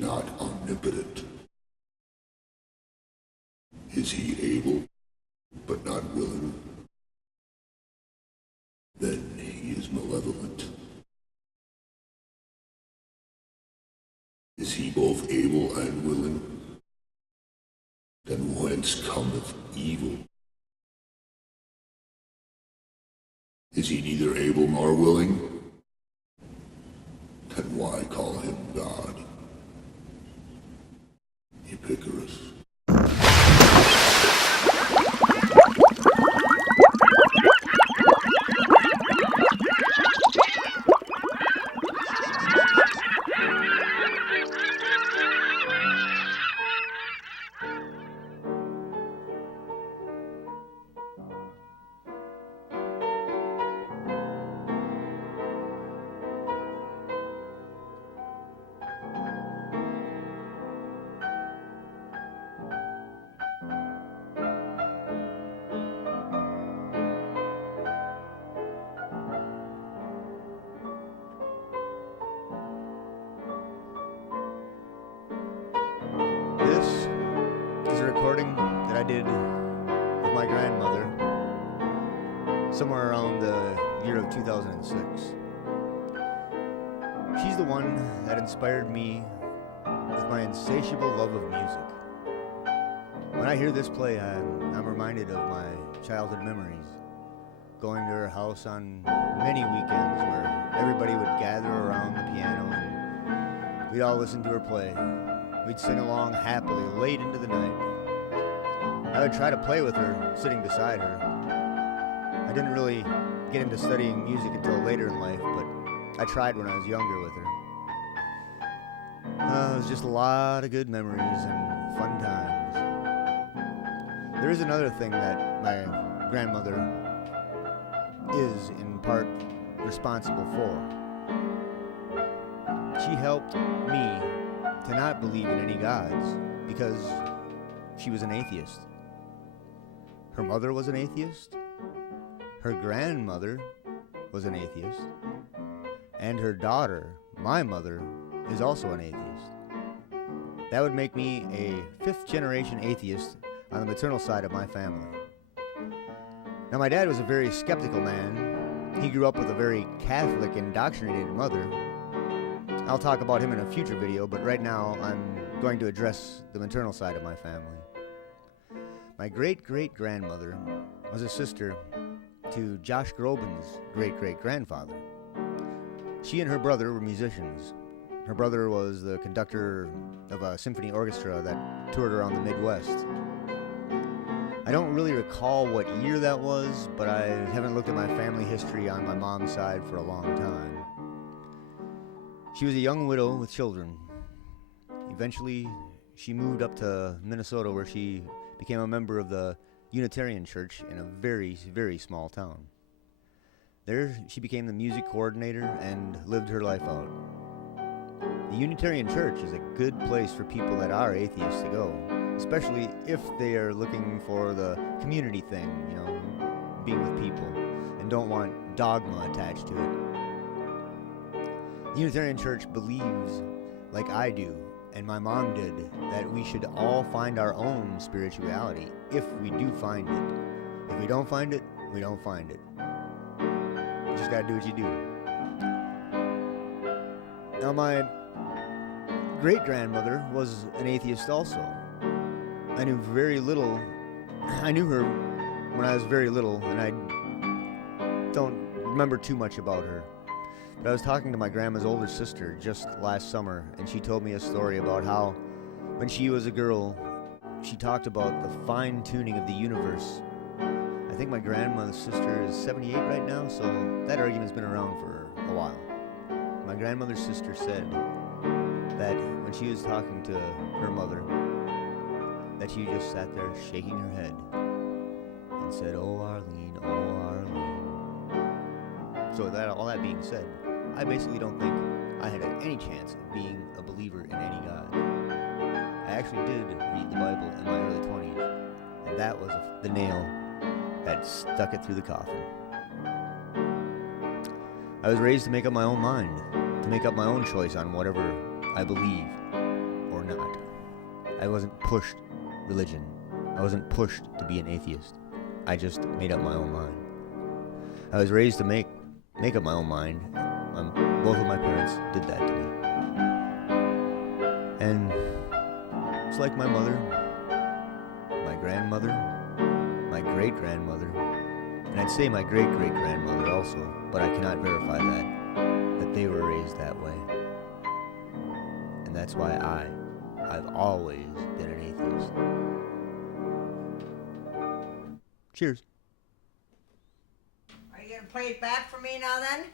not omnipotent? Is he able, but not willing? Then he is malevolent. Is he both able and willing? Then whence cometh evil? Is he neither able nor willing? Then why call him God? Epicurus. This is a recording that I did with my grandmother somewhere around the year of 2006. She's the one that inspired me with my insatiable love of music. When I hear this play, I'm reminded of my childhood memories, going to her house on many weekends where everybody would gather around the piano and we'd all listen to her play. We'd sing along happily late into the night. I would try to play with her, sitting beside her. I didn't really get into studying music until later in life, but I tried when I was younger with her. It was just a lot of good memories and fun times. There is another thing that my grandmother is in part responsible for. She helped me to not believe in any gods because she was an atheist. Her mother was an atheist. Her grandmother was an atheist. And her daughter, my mother, is also an atheist. That would make me a fifth-generation atheist on the maternal side of my family. Now, my dad was a very skeptical man. He grew up with a very Catholic, indoctrinated mother. I'll talk about him in a future video, but right now I'm going to address the maternal side of my family. My great-great-grandmother was a sister to Josh Groban's great-great-grandfather. She and her brother were musicians. Her brother was the conductor of a symphony orchestra that toured around the Midwest. I don't really recall what year that was, but I haven't looked at my family history on my mom's side for a long time. She was a young widow with children. Eventually, she moved up to Minnesota, where she became a member of the Unitarian Church in a very, very small town. There, she became the music coordinator and lived her life out. The Unitarian Church is a good place for people that are atheists to go, especially if they are looking for the community thing, being with people, and don't want dogma attached to it. The Unitarian Church believes, like I do, and my mom did, that we should all find our own spirituality if we do find it. If we don't find it, we don't find it. You just gotta do what you do. Now, my great-grandmother was an atheist also. I knew her when I was very little, and I don't remember too much about her. But I was talking to my grandma's older sister just last summer, and she told me a story about how, when she was a girl, she talked about the fine-tuning of the universe. I think my grandmother's sister is 78 right now, so that argument's been around for a while. My grandmother's sister said that when she was talking to her mother, that she just sat there shaking her head and said, "Oh, Arlene, oh, Arlene." So all that being said, I basically don't think I had any chance of being a believer in any God. I actually did read the Bible in my early 20s, and that was the nail that stuck it through the coffin. I was raised to make up my own mind, to make up my own choice on whatever I believe. I wasn't pushed religion. I wasn't pushed to be an atheist. I just made up my own mind. I was raised to make up my own mind. Both of my parents did that to me. And it's like my mother, my grandmother, my great-grandmother, and I'd say my great-great-grandmother also, but I cannot verify that they were raised that way. And that's why I've always been an atheist. Cheers. Are you going to play it back for me now then?